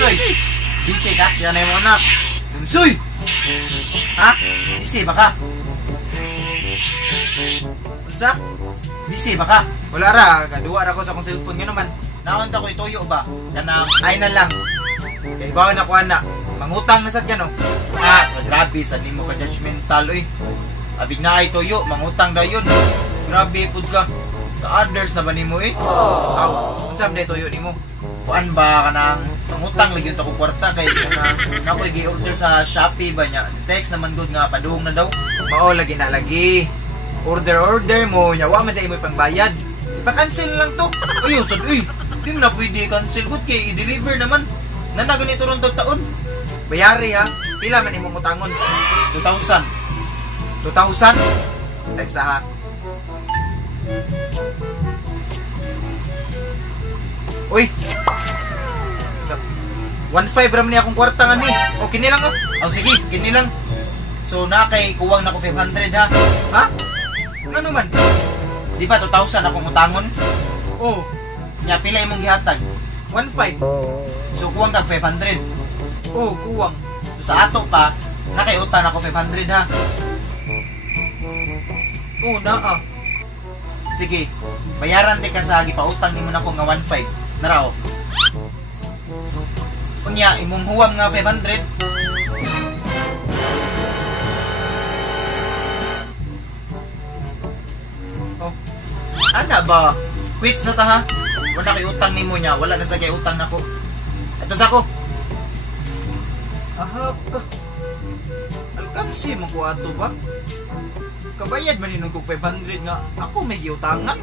Bunsoy, busy ka? Yan ay mo anak. Bunsoy! Ha? Busy ba ka? Unsa? Busy ba ka? Wala ra, gaduwa ra ko sa akong cellphone nga naman. Naon ta ko ituyo ba? Kanang Ay na lang. Kay bawon ako anak. Mangutang na sad ka no. grabe sa nimo ka judgmental oy. Abig na ay tuyo, mangutang dayon. Grabe pud ka. Ka others na ba nimo eh? Aw, unsa man tuyo nimo? Kuan ba kanang mangutang lagi ta ko kwarta kay kanang nakoy gi-order sa Shopee ba nya. Text naman gud nga paduhong na daw. Mao lagi na lagi. Order mo, nya wa man day mo pangbayad. Ipa-cancel lang to. Uy, usad uy. Di mo na pwede cancel gud kay i-deliver naman. Nana ganito ron taon. Bayari ha. Pila man imong utangon? 2,000. 2,000 times ha. Uy. 1.5 ram ni akong kwarta nga ni. Okay ni lang oh. Oh sige, kini lang. So na kay kuwang na ko 500 ha. Ha? Ano man? Di ba 2,000 akong utangon? Oh, Nya pila imong gihatag? 1.5. So kuwang kag 500. Oh, kuwang. So sa ato pa, na kay utang ako 500 ha. Oh, naa. Sige, bayaran ti ka sa gipautang nimo nako nga 1.5. Narao. Unya imong huwam nga 500. Oh, Ana ba? Quits na ta ha. Wala kay utang nimo nya, wala na sa kay utang nako. Ito sa ko. ahak ka. Alkansi mo ko ato ba? Kabayad man ninong kong 500 nga ako may giutangan.